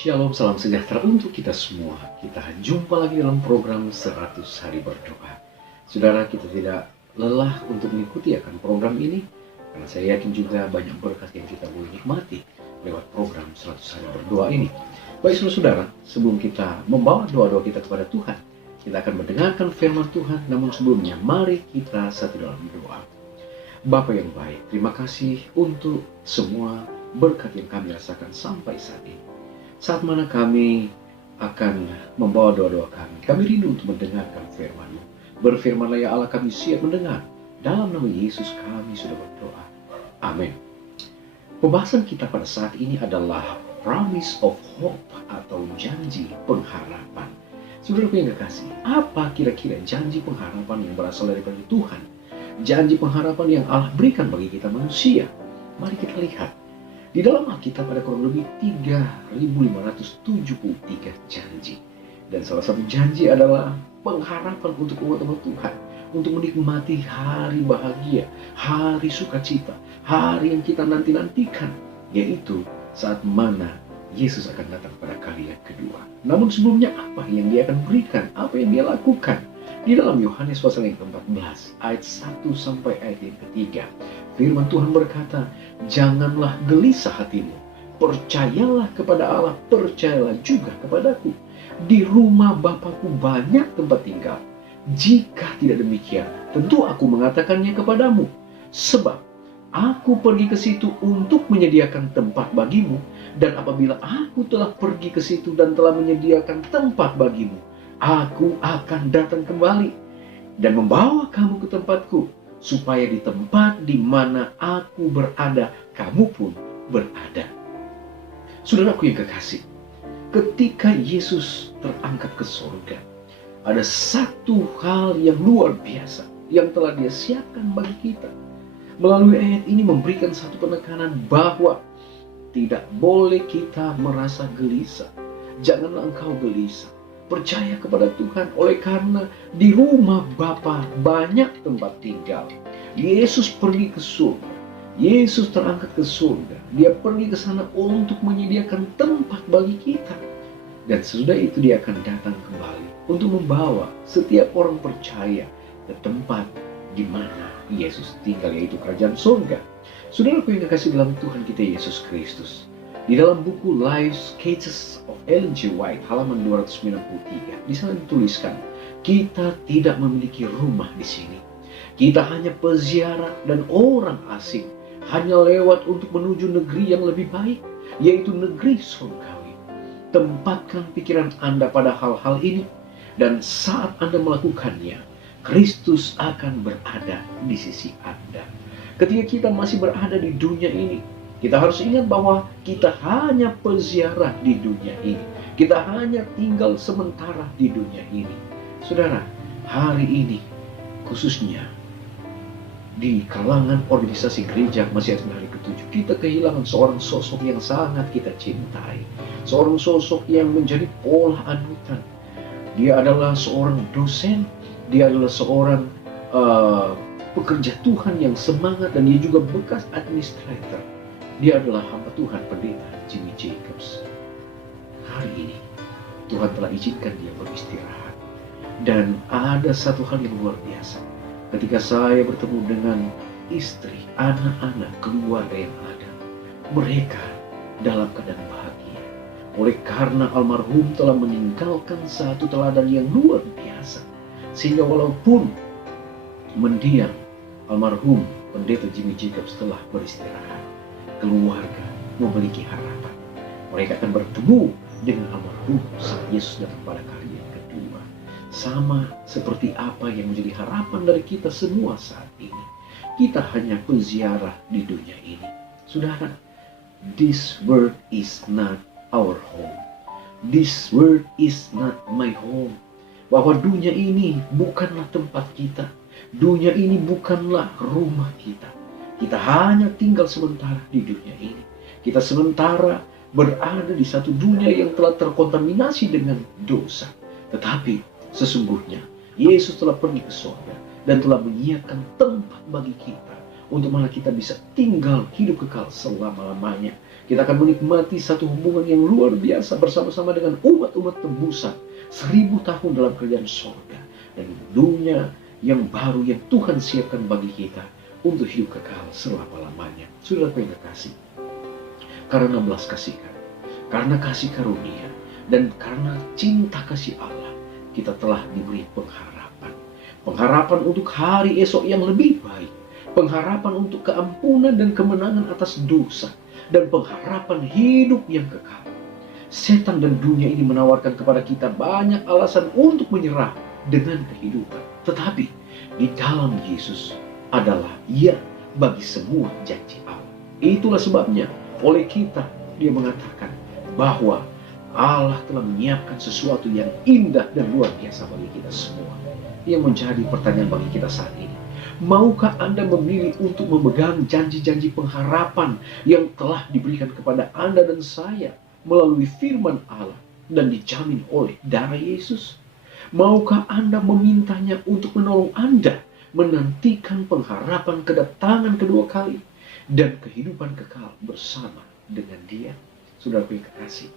Shalom, salam sejahtera untuk kita semua. Kita jumpa lagi dalam program 100 Hari Berdoa. Saudara, kita tidak lelah untuk mengikuti akan program ini, karena saya yakin juga banyak berkat yang kita boleh nikmati lewat program 100 Hari Berdoa ini. Baik saudara, sebelum kita membawa doa-doa kita kepada Tuhan, kita akan mendengarkan firman Tuhan. Namun sebelumnya, mari kita satu dalam doa. Bapa yang baik, terima kasih untuk semua berkat yang kami rasakan sampai saat ini. Saat mana kami akan membawa doa-doa kami rindu untuk mendengarkan firman-Mu. Berfirmanlah ya Allah, kami siap mendengar. Dalam nama Yesus kami sudah berdoa. Amin. Pembahasan kita pada saat ini adalah promise of hope atau janji pengharapan. Saudaraku yang kekasih, apa kira-kira janji pengharapan yang berasal daripada Tuhan? Janji pengharapan yang Allah berikan bagi kita manusia. Mari kita lihat. Di dalam Alkitab ada kurang lebih 3.573 janji. Dan salah satu janji adalah pengharapan untuk umat-umat Tuhan. Untuk menikmati hari bahagia, hari sukacita, hari yang kita nanti-nantikan. Yaitu saat mana Yesus akan datang pada kali yang kedua. Namun sebelumnya apa yang Dia akan berikan? Apa yang Dia lakukan? Di dalam Yohanes pasal yang ke-14, ayat 1 sampai ayat yang ke-3. Firman Tuhan berkata, janganlah gelisah hatimu, percayalah kepada Allah, percayalah juga kepadaku. Di rumah Bapakku banyak tempat tinggal. Jika tidak demikian, tentu aku mengatakannya kepadamu. Sebab aku pergi ke situ untuk menyediakan tempat bagimu. Dan apabila aku telah pergi ke situ dan telah menyediakan tempat bagimu, aku akan datang kembali dan membawa kamu ke tempatku, supaya di tempat di mana aku berada, kamu pun berada. Saudaraku yang kekasih, ketika Yesus terangkat ke surga, ada satu hal yang luar biasa yang telah Dia siapkan bagi kita. Melalui ayat ini memberikan satu penekanan bahwa tidak boleh kita merasa gelisah. Janganlah engkau gelisah. Percaya kepada Tuhan, oleh karena di rumah Bapa banyak tempat tinggal. Yesus pergi ke surga. Yesus terangkat ke surga. Dia pergi ke sana untuk menyediakan tempat bagi kita. Dan sesudah itu Dia akan datang kembali untuk membawa setiap orang percaya ke tempat di mana Yesus tinggal, yaitu kerajaan surga. Saudaraku yang dikasihi dalam Tuhan kita Yesus Kristus, di dalam buku Life Sketches of Ellen G. White halaman 293, di sana dituliskan, kita tidak memiliki rumah di sini. Kita hanya peziarah dan orang asing, hanya lewat untuk menuju negeri yang lebih baik, yaitu negeri surgawi. Tempatkan pikiran Anda pada hal-hal ini, dan saat Anda melakukannya, Kristus akan berada di sisi Anda. Ketika kita masih berada di dunia ini, kita harus ingat bahwa kita hanya peziarah di dunia ini. Kita hanya tinggal sementara di dunia ini. Saudara, hari ini khususnya di kalangan organisasi gereja Masih Hari ke-7, kita kehilangan seorang sosok yang sangat kita cintai. Seorang sosok yang menjadi pola anutan. Dia adalah seorang dosen, dia adalah seorang pekerja Tuhan yang semangat, dan dia juga bekas administrator. Dia adalah hamba Tuhan, pendeta Jimmy Jacobs. Hari ini Tuhan telah izinkan dia beristirahat. Dan ada satu hal yang luar biasa. Ketika saya bertemu dengan istri, anak-anak, keluarga yang ada, mereka dalam keadaan bahagia. Oleh karena almarhum telah meninggalkan satu teladan yang luar biasa. Sehingga walaupun mendiang almarhum pendeta Jimmy Jacobs telah beristirahat, keluarga memiliki harapan. Mereka akan bertemu dengan almarhum saat Yesus datang pada kali yang kedua. Sama seperti apa yang menjadi harapan dari kita semua saat ini. Kita hanya peziarah di dunia ini. Saudara, this world is not our home. This world is not my home. Bahwa dunia ini bukanlah tempat kita. Dunia ini bukanlah rumah kita. Kita hanya tinggal sementara di dunia ini. Kita sementara berada di satu dunia yang telah terkontaminasi dengan dosa. Tetapi sesungguhnya Yesus telah pergi ke surga dan telah menyiapkan tempat bagi kita untuk mana kita bisa tinggal hidup kekal selama-lamanya. Kita akan menikmati satu hubungan yang luar biasa bersama-sama dengan umat-umat tebusan 1000 tahun dalam kerajaan sorga, dan dunia yang baru yang Tuhan siapkan bagi kita untuk hidup kekal selama-lamanya. Saudaraku yang kekasih, karena belas kasihan, karena kasih karunia, dan karena cinta kasih Allah, kita telah diberi pengharapan. Pengharapan untuk hari esok yang lebih baik, pengharapan untuk keampunan dan kemenangan atas dosa, dan pengharapan hidup yang kekal. Setan dan dunia ini menawarkan kepada kita banyak alasan untuk menyerah dengan kehidupan. Tetapi di dalam Yesus adalah ya bagi semua janji Allah. Itulah sebabnya oleh kita dia mengatakan bahwa Allah telah menyiapkan sesuatu yang indah dan luar biasa bagi kita semua. Yang menjadi pertanyaan bagi kita saat ini, maukah Anda memilih untuk memegang janji-janji pengharapan yang telah diberikan kepada Anda dan saya melalui firman Allah dan dijamin oleh darah Yesus? Maukah Anda memintanya untuk menolong Anda menantikan pengharapan kedatangan kedua kali dan kehidupan kekal bersama dengan Dia? Saudaraku yang kekasih,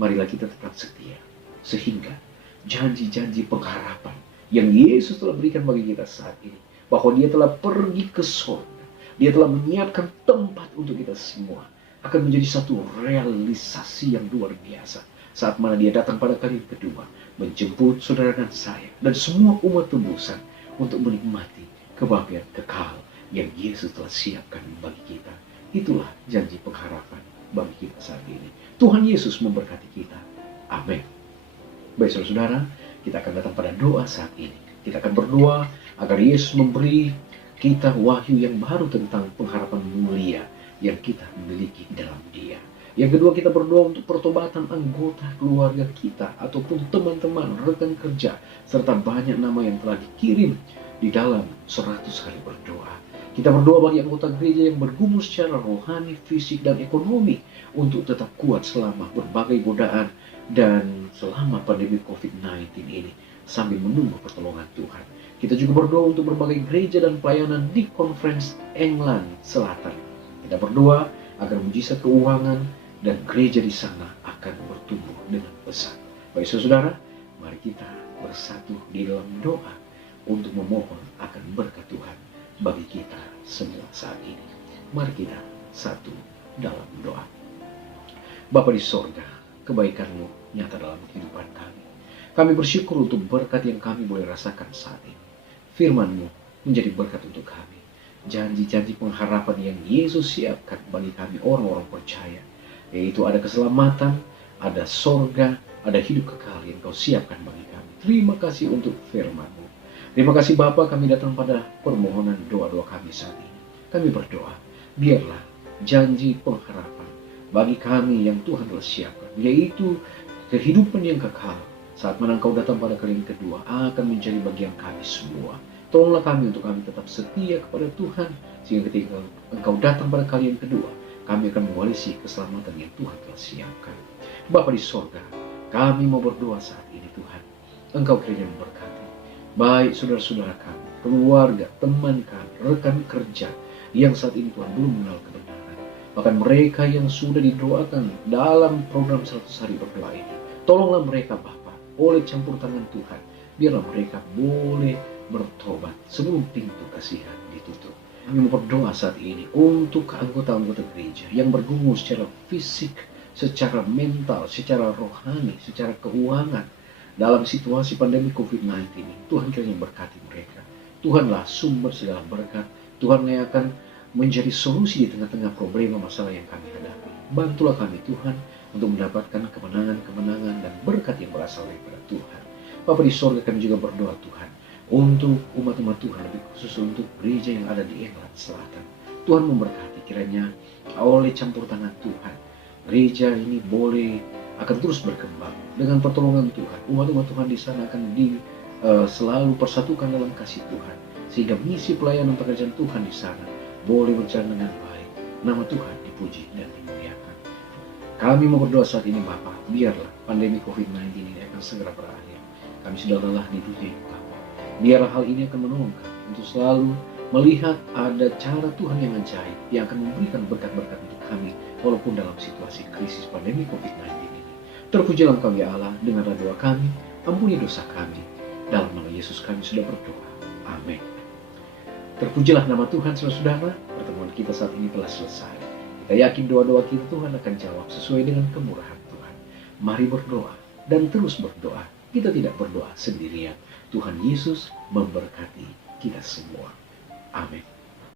marilah kita tetap setia sehingga janji-janji pengharapan yang Yesus telah berikan bagi kita saat ini, bahwa Dia telah pergi ke surga, Dia telah menyiapkan tempat untuk kita semua, akan menjadi satu realisasi yang luar biasa saat mana Dia datang pada kali kedua, menjemput saudara dan saya dan semua umat tebusan untuk menikmati kebahagiaan kekal yang Yesus telah siapkan bagi kita. Itulah janji pengharapan bagi kita saat ini. Tuhan Yesus memberkati kita. Amin. Baik saudara-saudara, kita akan datang pada doa saat ini. Kita akan berdoa agar Yesus memberi kita wahyu yang baru tentang pengharapan mulia yang kita miliki dalam Dia. Yang kedua, kita berdoa untuk pertobatan anggota keluarga kita ataupun teman-teman, rekan kerja, serta banyak nama yang telah dikirim di dalam 100 hari berdoa. Kita berdoa bagi anggota gereja yang bergumul secara rohani, fisik, dan ekonomi untuk tetap kuat selama berbagai godaan dan selama pandemi COVID-19 ini sambil menunggu pertolongan Tuhan. Kita juga berdoa untuk berbagai gereja dan pelayanan di Conference England Selatan. Kita berdoa agar mujizat keuangan dan gereja di sana akan bertumbuh dengan pesat. Baik saudara, mari kita bersatu di dalam doa untuk memohon akan berkat Tuhan bagi kita semua saat ini. Mari kita satu dalam doa. Bapa di sorga, kebaikan-Mu nyata dalam kehidupan kami. Kami bersyukur untuk berkat yang kami boleh rasakan saat ini. Firman-Mu menjadi berkat untuk kami. Janji-janji pengharapan yang Yesus siapkan bagi kami orang-orang percaya, yaitu ada keselamatan, ada sorga, ada hidup kekal yang Kau siapkan bagi kami. Terima kasih untuk firman-Mu. Terima kasih Bapa, kami datang pada permohonan doa-doa kami saat ini. Kami berdoa, biarlah janji pengharapan bagi kami yang Tuhan telah siapkan, yaitu kehidupan yang kekal saat mana Engkau datang pada kali yang kedua, akan menjadi bagian kami semua. Tolonglah kami untuk kami tetap setia kepada Tuhan, sehingga ketika Engkau datang pada kali yang kedua, kami akan mewarisi keselamatan yang Tuhan telah siapkan. Bapa di sorga, kami mau berdoa saat ini Tuhan. Engkau kiranya memberkati baik saudara-saudara kami, keluarga, teman kami, rekan kerja yang saat ini Tuhan belum mengenal kebenaran. Bahkan mereka yang sudah didoakan dalam program 100 hari berdoa ini, tolonglah mereka Bapa, oleh campur tangan Tuhan, biarlah mereka boleh bertobat sebelum pintu kasihan ditutup. Kami berdoa saat ini untuk anggota-anggota gereja yang bergumul secara fisik, secara mental, secara rohani, secara keuangan dalam situasi pandemi COVID-19 ini. Tuhan kiranya berkati mereka. Tuhanlah sumber segala berkat. Tuhan yang akan menjadi solusi di tengah-tengah problema masalah yang kami hadapi. Bantulah kami Tuhan untuk mendapatkan kemenangan-kemenangan dan berkat yang berasal daripada Tuhan. Bapa di sorga, kami juga berdoa Tuhan untuk umat-umat Tuhan, lebih khusus untuk gereja yang ada di England Selatan. Tuhan memberkati, kiranya oleh campur tangan Tuhan, gereja ini boleh akan terus berkembang dengan pertolongan Tuhan. Umat-umat Tuhan di sana akan selalu persatukan dalam kasih Tuhan, sehingga misi pelayanan pekerjaan Tuhan di sana boleh berjalan dengan baik. Nama Tuhan dipuji dan dimuliakan. Kami mau berdoa saat ini Bapa, biarlah pandemi COVID-19 ini akan segera berakhir. Kami sudah lelah di dunia Bapa. Biarlah hal ini akan menolong kami untuk selalu melihat ada cara Tuhan yang ajaib yang akan memberikan berkat-berkat untuk kami walaupun dalam situasi krisis pandemi COVID-19 ini. Terpujilah Engkau ya Allah, dengarlah doa kami, ampuni dosa kami. Dalam nama Yesus kami sudah berdoa. Amin. Terpujilah nama Tuhan, saudara. Pertemuan kita saat ini telah selesai. Kita yakin doa-doa kita Tuhan akan jawab sesuai dengan kemurahan Tuhan. Mari berdoa dan terus berdoa. Kita tidak berdoa sendirian. Tuhan Yesus memberkati kita semua.